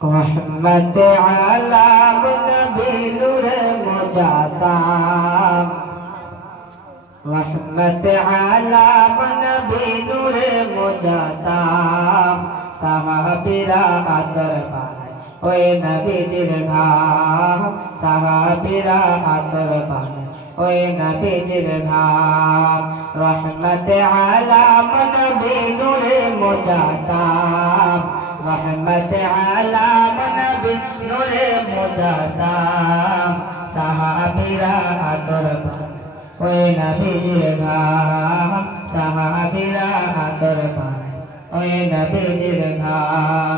رحمت عالم نبی نور مجاسم رحمت عالم نبی نور مجاسم সাহাবিরা আতর বানায় ওই নবীজির ঘাম সাহাবিরা আতর বানায় ওই নবীজির ঘাম রহমত আলাম নবী নূরে মুজাসাম রহমত আলাম নবী নূরে মুজাসাম সাহাবিরা আতর বানায় ওই নবীজির ঘাম সাহাবিরা আতর বানায় ওই নবীজির ঘাম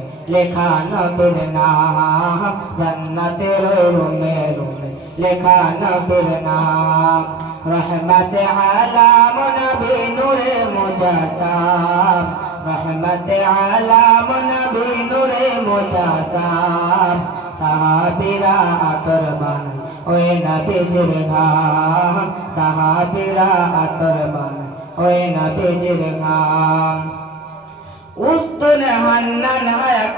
লেখা নবীর নাম জান্নাতের রুমে রুমে লেখা নবীর নাম রহমত আলাম নবী নূরে মুজাসাম রহমত আলাম নবী নূরে মুজাসাম সাহাবিরা আতর বানায় ওই নবীজির ঘাম সাহাবিরা আতর বানায় ওই নবীজির ঘাম উস্তুন হান্নান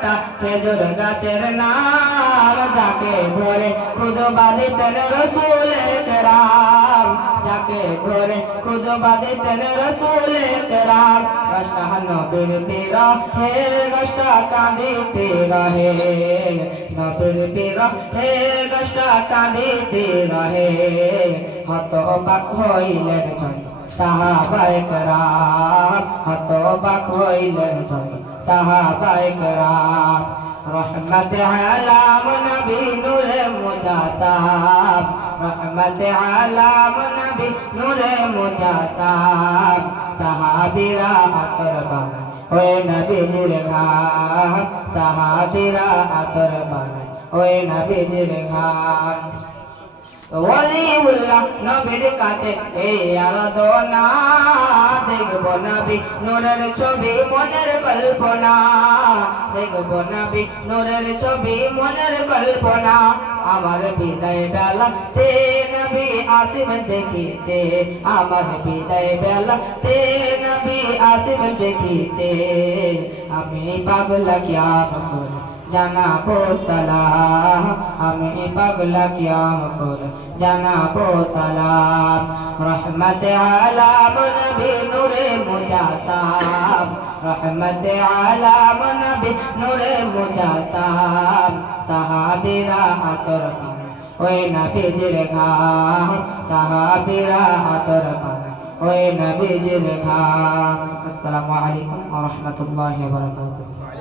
একটা খেজুর গাছের নাম, যাকে ধরে খুদ বাঁধিতেন রসুলের রাম। যাকে ধরে খুদ বাঁধিতেন রসুলের কেরাম কষ্টা নবীর তীর হে, কষ্ট কাঁদিতে হে নবীর তীর হে, কষ্ট কাঁদিতে হে হত পাক হইলেন সাহাবায় করাম হত পাক হইলেন সাহাবাই کرام রহমত আলাম নবী নূরে মুজাসাব রহমত আলাম নবী নূরে মুজাসাব সাহাবীরা আকরবান ওই নবীজির গান সাহাবীরা আকরবান ওই নবীজির গান ওয়ালিউল্লাহ নবীর আমার বিদায় বেলা তে নবী আসিব দেখিতে, আমার বিদায় বেলা তে নবী আসিব দেখিতে, আমি পাগলা কিয়া করে জানাব সালাম। আমি পাগলা কিয়াম কর জানাব সালাম। রহমত আলাম নবী নূরে মুজাসাম। রহমত আলাম নবী নূরে মুজাসাম। সাহাবীরা আতর ওই নবীজির ঘাম। সাহাবীরা আতর ওই নবীজির ঘাম। আসসালামু আলাইকুম ওয়া রাহমাতুল্লাহি ওয়া বারাকাতুহু।